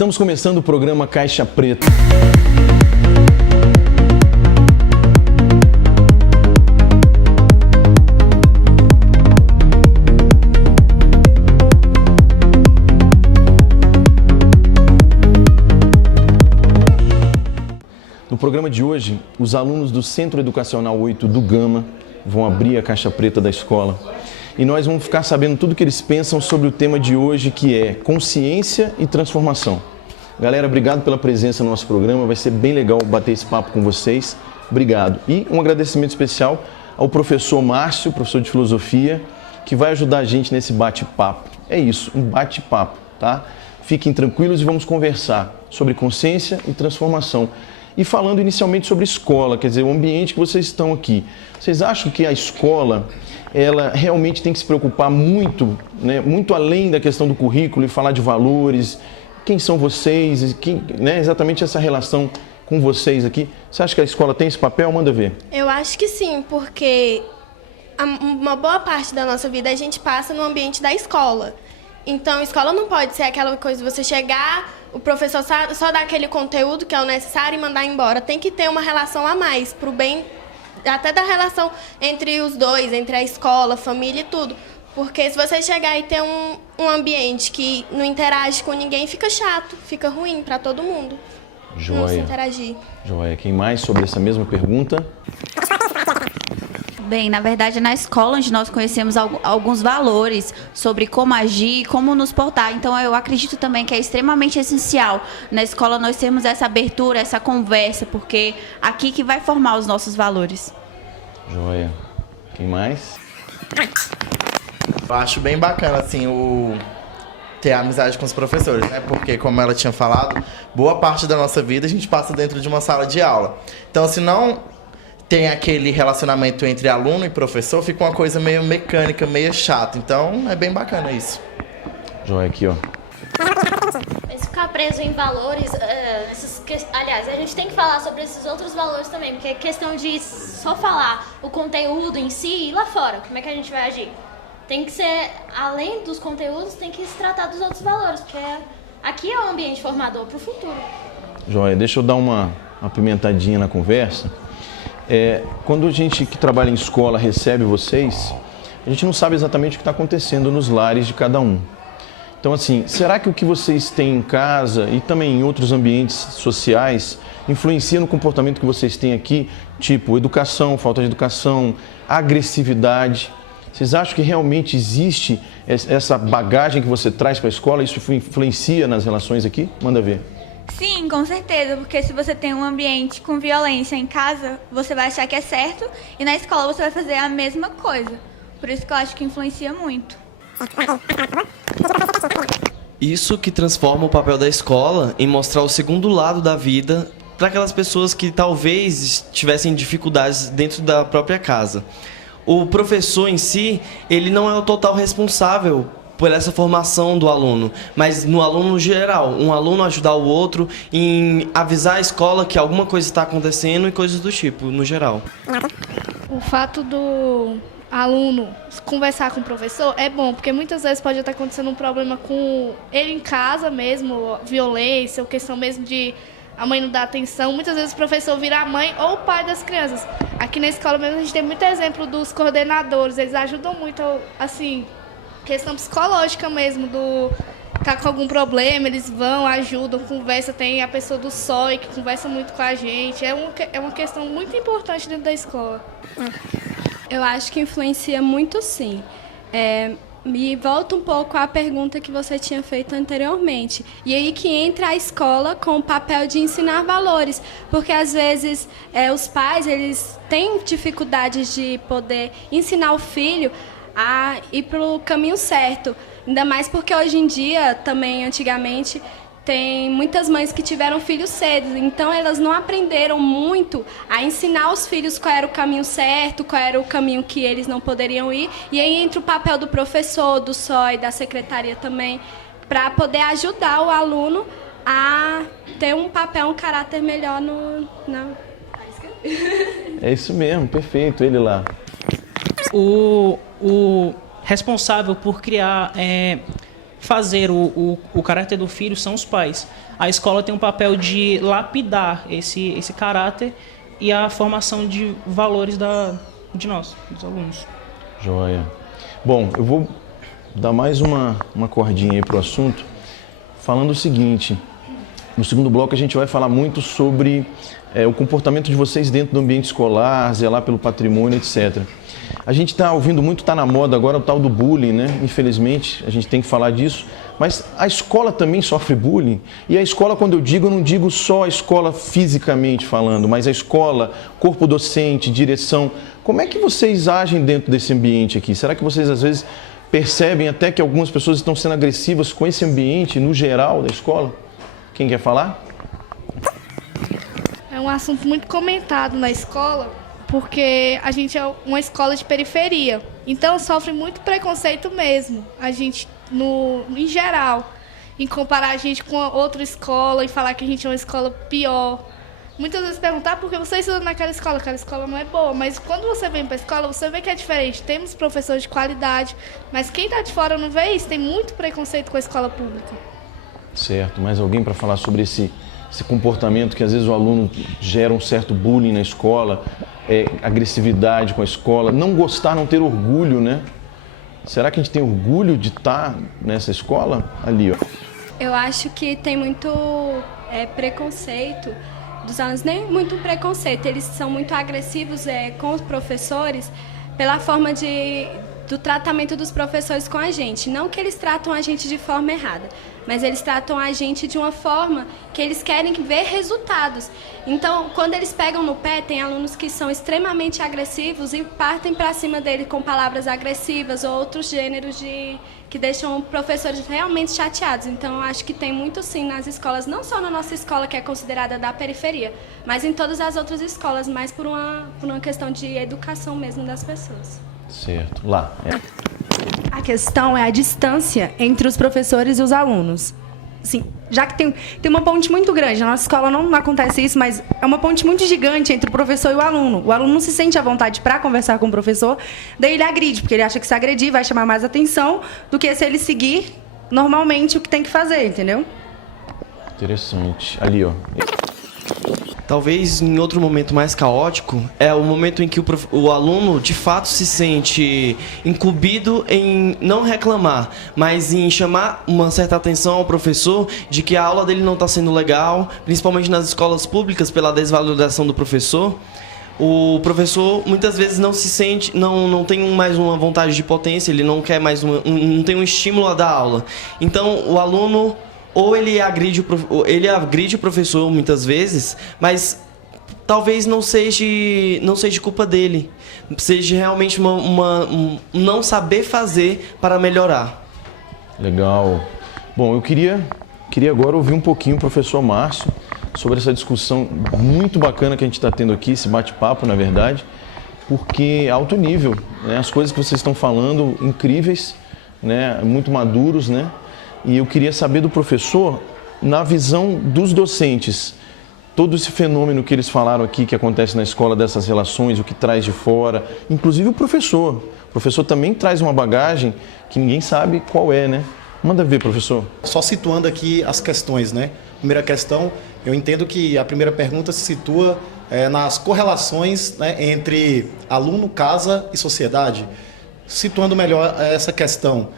Estamos começando o programa Caixa Preta. No programa de hoje, os alunos do Centro Educacional 8 do Gama vão abrir a caixa preta da escola e nós vamos ficar sabendo tudo o que eles pensam sobre o tema de hoje, que é consciência e transformação. Galera, obrigado pela presença no nosso programa, vai ser bem legal bater esse papo com vocês. Obrigado. E um agradecimento especial ao professor Márcio, professor de filosofia, que vai ajudar a gente nesse bate-papo. É isso, um bate-papo, tá? Fiquem tranquilos e vamos conversar sobre consciência e transformação. E falando inicialmente sobre escola, quer dizer, o ambiente que vocês estão aqui. Vocês acham que a escola, ela realmente tem que se preocupar muito, né, muito além da questão do currículo e falar de valores? Quem são vocês? Né, exatamente essa relação com vocês aqui. Você acha que a escola tem esse papel? Manda ver. Eu acho que sim, porque uma boa parte da nossa vida a gente passa no ambiente da escola. Então, a escola não pode ser aquela coisa de você chegar, o professor só dar aquele conteúdo que é o necessário e mandar embora. Tem que ter uma relação a mais, pro bem até da relação entre os dois, entre a escola, a família e tudo. Porque se você chegar e ter um ambiente que não interage com ninguém, fica chato, fica ruim para todo mundo. Joia. Não se interagir. Joia. Quem mais sobre essa mesma pergunta? Bem, na verdade, na escola onde nós conhecemos alguns valores sobre como agir, como nos portar. Então, eu acredito também que é extremamente essencial na escola nós termos essa abertura, essa conversa, porque aqui que vai formar os nossos valores. Joia. Quem mais? Eu acho bem bacana, assim, ter amizade com os professores, né? Porque, como ela tinha falado, boa parte da nossa vida a gente passa dentro de uma sala de aula. Então, se não tem aquele relacionamento entre aluno e professor, fica uma coisa meio mecânica, meio chata. Então, é bem bacana isso. Joia, aqui, ó. Mas ficar preso em valores, aliás, a gente tem que falar sobre esses outros valores também, porque é questão de só falar o conteúdo em si e lá fora, como é que a gente vai agir? Tem que ser, além dos conteúdos, tem que se tratar dos outros valores, porque aqui é um ambiente formador para o futuro. Joia, deixa eu dar uma apimentadinha na conversa. Quando a gente que trabalha em escola recebe vocês, a gente não sabe exatamente o que está acontecendo nos lares de cada um. Então, assim, será que o que vocês têm em casa e também em outros ambientes sociais influencia no comportamento que vocês têm aqui? Tipo, educação, falta de educação, agressividade. Vocês acham que realmente existe essa bagagem que você traz para a escola? Isso influencia nas relações aqui? Manda ver. Sim, com certeza, porque se você tem um ambiente com violência em casa, você vai achar que é certo e na escola você vai fazer a mesma coisa. Por isso que eu acho que influencia muito. Isso que transforma o papel da escola em mostrar o segundo lado da vida para aquelas pessoas que talvez tivessem dificuldades dentro da própria casa. O professor em si, ele não é o total responsável por essa formação do aluno, mas no aluno geral, um aluno ajudar o outro em avisar a escola que alguma coisa está acontecendo e coisas do tipo, no geral. O fato do aluno conversar com o professor é bom, porque muitas vezes pode estar acontecendo um problema com ele em casa mesmo, violência, ou questão mesmo de a mãe não dar atenção. Muitas vezes o professor vira a mãe ou o pai das crianças. Aqui na escola mesmo a gente tem muito exemplo dos coordenadores, eles ajudam muito, assim, questão psicológica mesmo, tá com algum problema, eles vão, ajudam, conversam. Tem a pessoa do SOI que conversa muito com a gente. É uma questão muito importante dentro da escola. Eu acho que influencia muito, sim. Me volta um pouco à pergunta que você tinha feito anteriormente. E aí que entra a escola com o papel de ensinar valores. Porque, às vezes, os pais eles têm dificuldades de poder ensinar o filho a ir para o caminho certo. Ainda mais porque hoje em dia, também antigamente, tem muitas mães que tiveram filhos cedo, então elas não aprenderam muito a ensinar os filhos qual era o caminho certo, qual era o caminho que eles não poderiam ir. E aí entra o papel do professor, do SOI, da secretaria também, para poder ajudar o aluno a ter um papel, um caráter melhor É isso mesmo, perfeito, ele lá. O responsável por criar fazer o caráter do filho são os pais. A escola tem um papel de lapidar esse caráter e a formação de valores de nós, dos alunos. Joia. Bom, eu vou dar mais uma cordinha aí para o assunto, falando o seguinte. No segundo bloco a gente vai falar muito sobre o comportamento de vocês dentro do ambiente escolar, zelar pelo patrimônio, etc. A gente está ouvindo muito, está na moda agora o tal do bullying, né? Infelizmente, a gente tem que falar disso. Mas a escola também sofre bullying. E a escola, quando eu digo, eu não digo só a escola fisicamente falando, mas a escola, corpo docente, direção. Como é que vocês agem dentro desse ambiente aqui? Será que vocês, às vezes, percebem até que algumas pessoas estão sendo agressivas com esse ambiente, no geral, da escola? Quem quer falar? É um assunto muito comentado na escola, porque a gente é uma escola de periferia. Então, sofre muito preconceito mesmo. A gente, em geral, em comparar a gente com outra escola e falar que a gente é uma escola pior. Muitas vezes perguntar por que você estuda naquela escola, aquela escola não é boa. Mas quando você vem para a escola, você vê que é diferente. Temos professores de qualidade, mas quem está de fora não vê isso. Tem muito preconceito com a escola pública. Certo. Mais alguém para falar sobre esse comportamento que às vezes o aluno gera um certo bullying na escola, agressividade com a escola, não gostar, não ter orgulho, né? Será que a gente tem orgulho de estar nessa escola? Ali, ó. Eu acho que tem muito preconceito dos alunos, nem muito preconceito, eles são muito agressivos com os professores pela forma do tratamento dos professores com a gente. Não que eles tratam a gente de forma errada, mas eles tratam a gente de uma forma que eles querem ver resultados. Então, quando eles pegam no pé, tem alunos que são extremamente agressivos e partem para cima dele com palavras agressivas ou outros gêneros que deixam professores realmente chateados. Então, eu acho que tem muito sim nas escolas, não só na nossa escola, que é considerada da periferia, mas em todas as outras escolas, mais por uma questão de educação mesmo das pessoas. Certo. Lá. A questão é a distância entre os professores e os alunos. Assim, já que tem uma ponte muito grande, na nossa escola não acontece isso, mas é uma ponte muito gigante entre o professor e o aluno. O aluno não se sente à vontade para conversar com o professor, daí ele agride, porque ele acha que se agredir vai chamar mais atenção do que se ele seguir normalmente o que tem que fazer, entendeu? Interessante. Ali, ó. Talvez em outro momento mais caótico é o momento em que o aluno de fato se sente incumbido em não reclamar, mas em chamar uma certa atenção ao professor de que a aula dele não está sendo legal, principalmente nas escolas públicas, pela desvalorização do professor. O professor muitas vezes não se sente, não tem mais uma vontade de potência, ele não quer mais não tem um estímulo a dar aula. Então o aluno ou ele agride o professor muitas vezes, mas talvez não seja culpa dele. Seja realmente um não saber fazer para melhorar. Legal. Bom, eu queria agora ouvir um pouquinho o professor Márcio sobre essa discussão muito bacana que a gente está tendo aqui, esse bate-papo, na verdade, porque é alto nível, né? As coisas que vocês estão falando, incríveis, né? Muito maduros, né? E eu queria saber do professor, na visão dos docentes, todo esse fenômeno que eles falaram aqui, que acontece na escola, dessas relações, o que traz de fora, inclusive o professor. O professor também traz uma bagagem que ninguém sabe qual é, né? Manda ver, professor. Só situando aqui as questões, né? Primeira questão, eu entendo que a primeira pergunta se situa nas correlações, né, entre aluno, casa e sociedade. Situando melhor essa questão,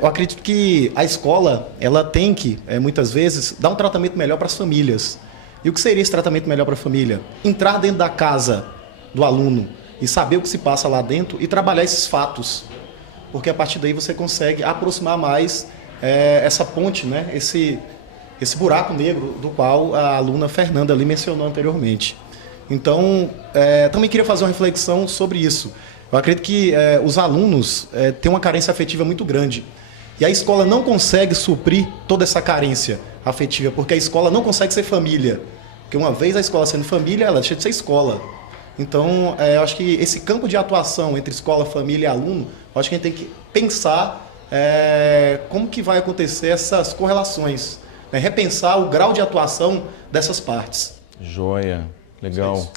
eu acredito que a escola ela tem que, muitas vezes, dar um tratamento melhor para as famílias. E o que seria esse tratamento melhor para a família? Entrar dentro da casa do aluno e saber o que se passa lá dentro e trabalhar esses fatos. Porque a partir daí você consegue aproximar mais essa ponte, né? Esse buraco negro do qual a aluna Fernanda ali mencionou anteriormente. Então, também queria fazer uma reflexão sobre isso. Eu acredito que os alunos têm uma carência afetiva muito grande. E a escola não consegue suprir toda essa carência afetiva, porque a escola não consegue ser família. Porque uma vez a escola sendo família, ela deixa de ser escola. Então, eu acho que esse campo de atuação entre escola, família e aluno, eu acho que a gente tem que pensar como que vai acontecer essas correlações. Né? Repensar o grau de atuação dessas partes. Joia, legal.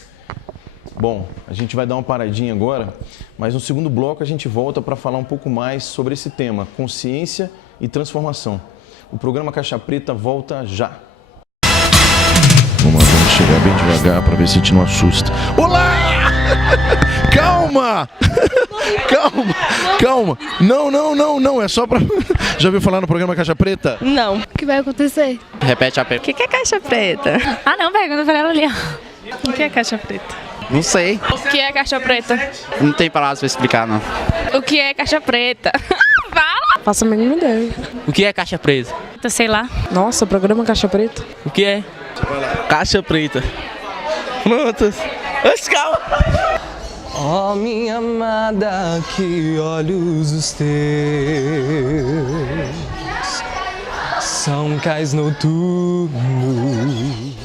Bom, a gente vai dar uma paradinha agora, mas no segundo bloco a gente volta para falar um pouco mais sobre esse tema, consciência e transformação. O programa Caixa Preta volta já. Vamos chegar bem devagar para ver se a gente não assusta. Olá! Calma! Calma! Não, é só pra... Já ouviu falar no programa Caixa Preta? Não. O que vai acontecer? Repete a pergunta. O que é caixa preta? Ah, não, pergunta pra ela ali. O que é caixa preta? Não sei. O que é caixa preta? Não tem palavras pra explicar, não. O que é caixa preta? Fala! Faço a mínima ideia. O que é caixa preta? Sei lá. Nossa, programa Caixa Preta. O que é? Caixa preta. Pronto. Calma. Oh, minha amada, que olhos os teus são cais noturnos.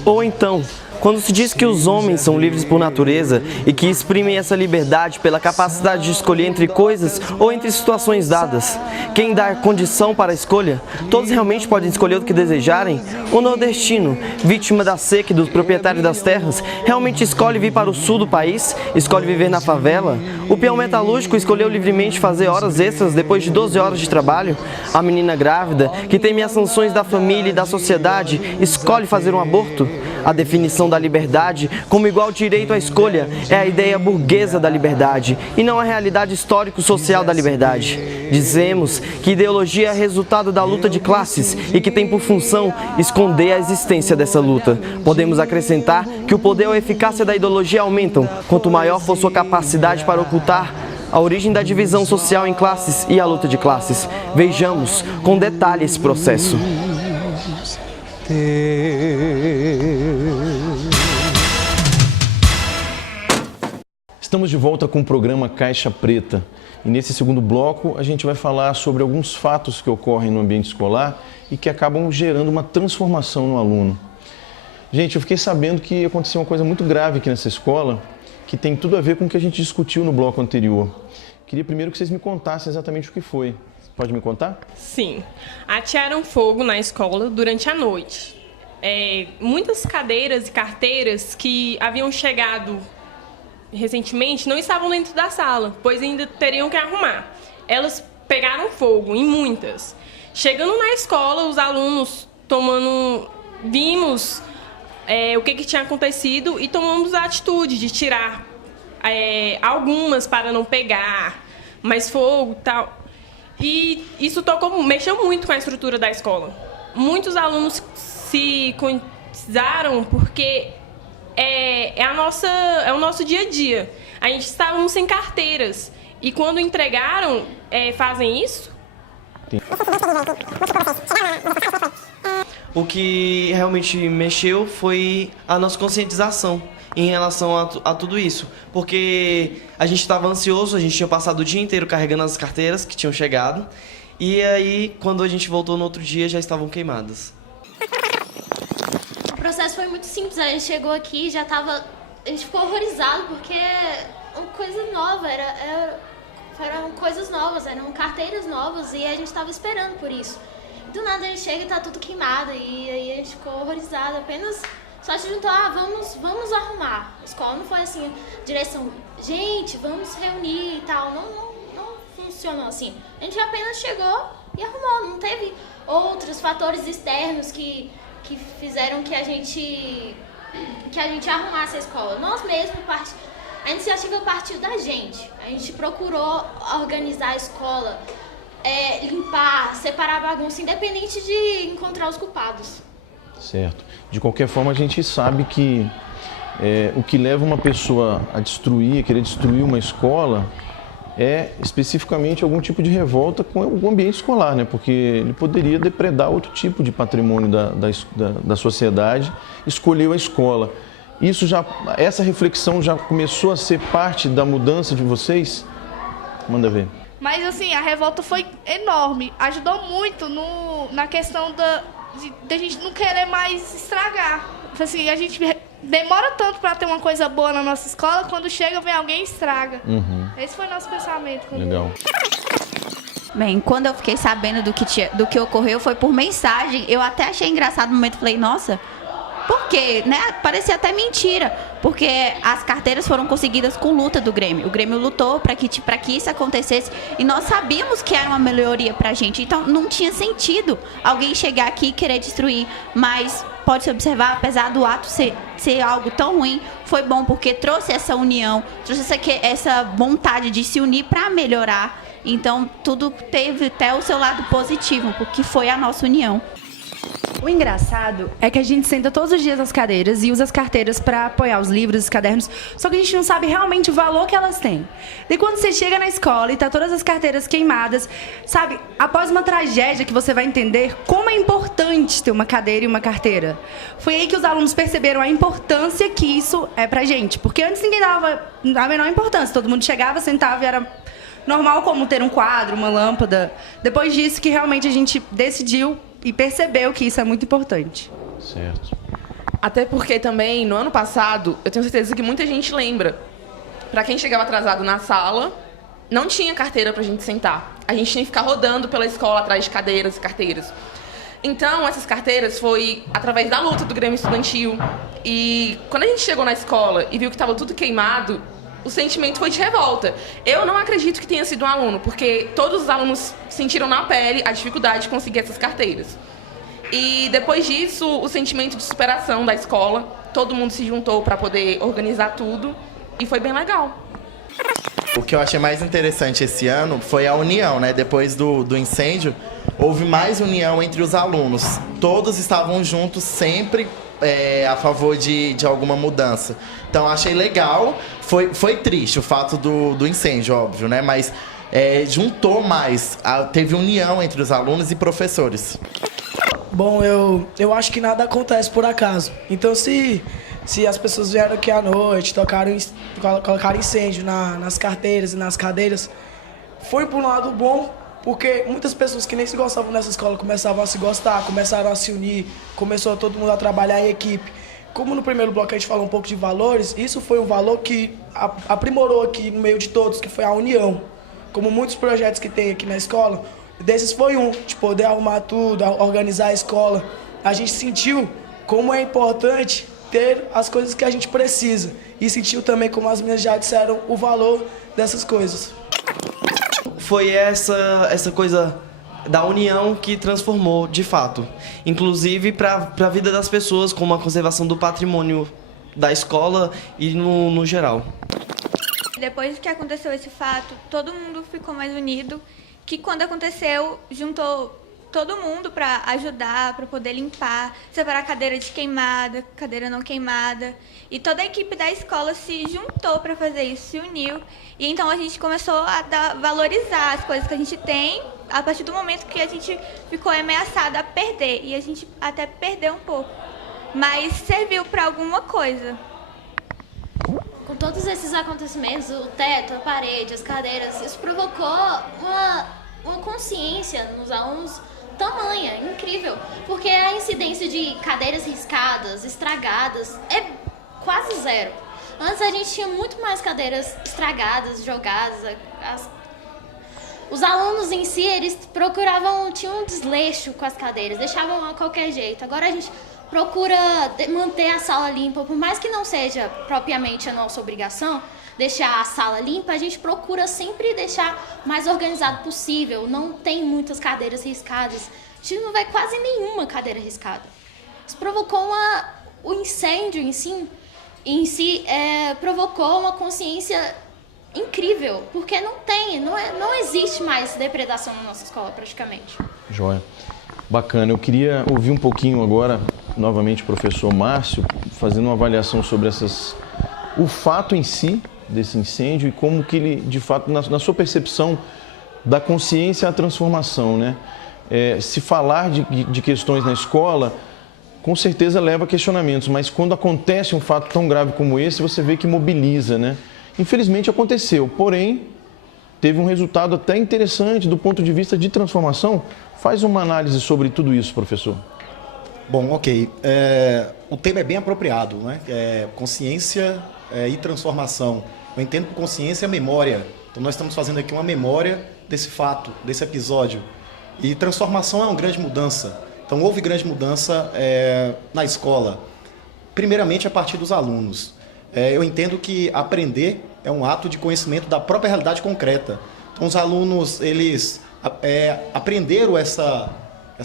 Ou então, quando se diz que os homens são livres por natureza e que exprimem essa liberdade pela capacidade de escolher entre coisas ou entre situações dadas, quem dá condição para a escolha, todos realmente podem escolher o que desejarem? O nordestino, vítima da seca e dos proprietários das terras, realmente escolhe vir para o sul do país? Escolhe viver na favela? O peão metalúrgico escolheu livremente fazer horas extras depois de 12 horas de trabalho? A menina grávida, que teme as sanções da família e da sociedade, escolhe fazer um aborto? A definição da liberdade como igual direito à escolha é a ideia burguesa da liberdade e não a realidade histórico-social da liberdade. Dizemos que ideologia é resultado da luta de classes e que tem por função esconder a existência dessa luta. Podemos acrescentar que o poder ou a eficácia da ideologia aumentam quanto maior for sua capacidade para ocultar a origem da divisão social em classes e a luta de classes. Vejamos com detalhe esse processo. Estamos de volta com o programa Caixa Preta. E nesse segundo bloco a gente vai falar sobre alguns fatos que ocorrem no ambiente escolar e que acabam gerando uma transformação no aluno. Gente, eu fiquei sabendo que aconteceu uma coisa muito grave aqui nessa escola, que tem tudo a ver com o que a gente discutiu no bloco anterior. Queria primeiro que vocês me contassem exatamente o que foi. Pode me contar? Sim. Atearam fogo na escola durante a noite. Muitas cadeiras e carteiras que haviam chegado recentemente não estavam dentro da sala, pois ainda teriam que arrumar. Elas pegaram fogo, em muitas. Chegando na escola, os alunos vimos o que tinha acontecido e tomamos a atitude de tirar algumas para não pegar mais fogo e tal. E isso mexeu muito com a estrutura da escola. Muitos alunos se conscientizaram porque é o nosso dia a dia. A gente estávamos sem carteiras. E quando entregaram, fazem isso? O que realmente mexeu foi a nossa conscientização em relação a tudo isso. Porque a gente estava ansioso, a gente tinha passado o dia inteiro carregando as carteiras que tinham chegado. E aí, quando a gente voltou no outro dia, já estavam queimadas. O processo foi muito simples. A gente chegou aqui, a gente ficou horrorizado porque uma coisa nova, eram coisas novas, eram carteiras novas e a gente estava esperando por isso. Do nada a gente chega e tá tudo queimado e aí a gente ficou horrorizado, apenas só se juntou, vamos arrumar. A escola não foi assim, direção, gente, vamos reunir e tal, não funcionou assim. A gente apenas chegou e arrumou, não teve outros fatores externos que fizeram que a gente arrumasse a escola. Nós mesmos, a iniciativa partiu da gente. A gente procurou organizar a escola, limpar, separar a bagunça, independente de encontrar os culpados. Certo. De qualquer forma, a gente sabe que o que leva uma pessoa a querer destruir uma escola é especificamente algum tipo de revolta com o ambiente escolar, né? Porque ele poderia depredar outro tipo de patrimônio da sociedade, escolheu a escola. Essa reflexão já começou a ser parte da mudança de vocês? Manda ver. Mas assim, a revolta foi enorme, ajudou muito na questão da gente não querer mais estragar. Assim, a gente demora tanto para ter uma coisa boa na nossa escola, quando chega, vem alguém e estraga. Uhum. Esse foi o nosso pensamento. Legal. Bem, quando eu fiquei sabendo do que ocorreu, foi por mensagem. Eu até achei engraçado no momento, falei, nossa, Por quê? Né? Parecia até mentira, porque as carteiras foram conseguidas com luta do Grêmio. O Grêmio lutou para que isso acontecesse e nós sabíamos que era uma melhoria para a gente. Então, não tinha sentido alguém chegar aqui e querer destruir. Mas pode-se observar, apesar do ato ser algo tão ruim, foi bom porque trouxe essa união, trouxe essa vontade de se unir para melhorar. Então, tudo teve até o seu lado positivo, porque foi a nossa união. O engraçado é que a gente senta todos os dias nas cadeiras e usa as carteiras para apoiar os livros, os cadernos, só que a gente não sabe realmente o valor que elas têm. E quando você chega na escola e tá todas as carteiras queimadas, sabe, após uma tragédia que você vai entender como é importante ter uma cadeira e uma carteira. Foi aí que os alunos perceberam a importância que isso é pra gente, porque antes ninguém dava a menor importância, todo mundo chegava, sentava e era normal como ter um quadro, uma lâmpada. Depois disso que realmente a gente decidiu e percebeu que isso é muito importante. Certo. Até porque também, no ano passado, eu tenho certeza que muita gente lembra. Para quem chegava atrasado na sala, não tinha carteira pra gente sentar. A gente tinha que ficar rodando pela escola atrás de cadeiras e carteiras. Então, essas carteiras foi através da luta do Grêmio Estudantil. E quando a gente chegou na escola e viu que estava tudo queimado, o sentimento foi de revolta. Eu não acredito que tenha sido um aluno, porque todos os alunos sentiram na pele a dificuldade de conseguir essas carteiras. E depois disso, o sentimento de superação da escola, todo mundo se juntou para poder organizar tudo e foi bem legal. O que eu achei mais interessante esse ano foi a união, né? Depois do incêndio, houve mais união entre os alunos. Todos estavam juntos sempre a favor de alguma mudança. Então, achei legal. Foi triste o fato do incêndio, óbvio, né? Mas juntou mais. Teve união entre os alunos e professores. Bom, eu acho que nada acontece por acaso. Então, se as pessoas vieram aqui à noite, colocaram incêndio nas carteiras e nas cadeiras, foi por um lado bom, porque muitas pessoas que nem se gostavam nessa escola começavam a se gostar, começaram a se unir, começou todo mundo a trabalhar em equipe. Como no primeiro bloco a gente falou um pouco de valores, isso foi um valor que aprimorou aqui no meio de todos, que foi a união. Como muitos projetos que tem aqui na escola, desses foi um, de poder arrumar tudo, organizar a escola. A gente sentiu como é importante ter as coisas que a gente precisa. E sentiu também, como as meninas já disseram, o valor dessas coisas. Foi essa coisa da união que transformou, de fato. Inclusive para a vida das pessoas, como a conservação do patrimônio da escola e no geral. Depois que aconteceu esse fato, todo mundo ficou mais unido, que quando aconteceu, juntou todo mundo para ajudar, para poder limpar, separar cadeira de queimada, cadeira não queimada. E toda a equipe da escola se juntou para fazer isso, se uniu. E então a gente começou a valorizar as coisas que a gente tem, a partir do momento que a gente ficou ameaçada a perder. E a gente até perdeu um pouco. Mas serviu para alguma coisa. Com todos esses acontecimentos, o teto, a parede, as cadeiras, isso provocou uma consciência nos alunos tamanha, incrível. Porque a incidência de cadeiras riscadas, estragadas, é quase zero. Antes a gente tinha muito mais cadeiras estragadas, jogadas. Os alunos em si, eles tinham um desleixo com as cadeiras, deixavam a qualquer jeito. Agora a gente procura manter a sala limpa, por mais que não seja propriamente a nossa obrigação, deixar a sala limpa, a gente procura sempre deixar mais organizado possível. Não tem muitas cadeiras riscadas. A gente não vê quase nenhuma cadeira riscada. Isso provocou o incêndio em si provocou uma consciência incrível, porque não existe mais depredação na nossa escola praticamente. Joia. Bacana. Eu queria ouvir um pouquinho agora, novamente, o professor Márcio, fazendo uma avaliação sobre o fato em si desse incêndio e como que ele, de fato, na sua percepção da consciência à transformação, né? Se falar de questões na escola, com certeza leva a questionamentos, mas quando acontece um fato tão grave como esse, você vê que mobiliza, né? Infelizmente aconteceu, porém, teve um resultado até interessante do ponto de vista de transformação. Faz uma análise sobre tudo isso, professor. Bom, ok. O tema é bem apropriado, né? Consciência e transformação. Eu entendo que consciência é memória. Então nós estamos fazendo aqui uma memória desse fato, desse episódio. E transformação é uma grande mudança. Então houve grande mudança na escola. primeiramente a partir dos alunos. Eu entendo que aprender é um ato de conhecimento da própria realidade concreta. Então, os alunos, eles aprenderam essa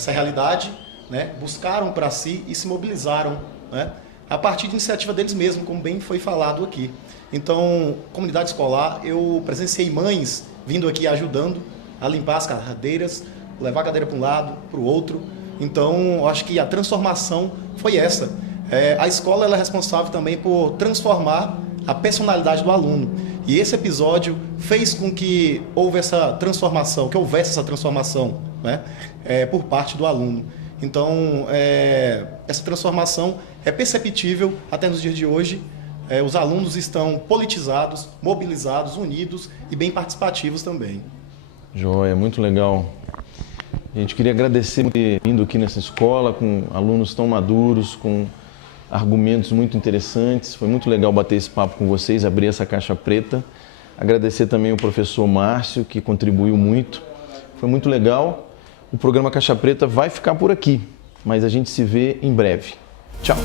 realidade, né? Buscaram para si e se mobilizaram, né? A partir de iniciativa deles mesmos, como bem foi falado aqui. Então, comunidade escolar, eu presenciei mães vindo aqui ajudando a limpar as cadeiras, levar a cadeira para um lado, para o outro. Então, eu acho que a transformação foi essa. A escola ela é responsável também por transformar a personalidade do aluno. E esse episódio fez com que houvesse essa transformação, né? Por parte do aluno. Então, essa transformação é perceptível até nos dias de hoje. Os alunos estão politizados, mobilizados, unidos e bem participativos também. Joia, muito legal. A gente queria agradecer por ter vindo aqui nessa escola com alunos tão maduros, com argumentos muito interessantes. Foi muito legal bater esse papo com vocês, abrir essa caixa preta. Agradecer também o professor Márcio, que contribuiu muito. Foi muito legal. O programa Caixa Preta vai ficar por aqui, mas a gente se vê em breve. Tchau!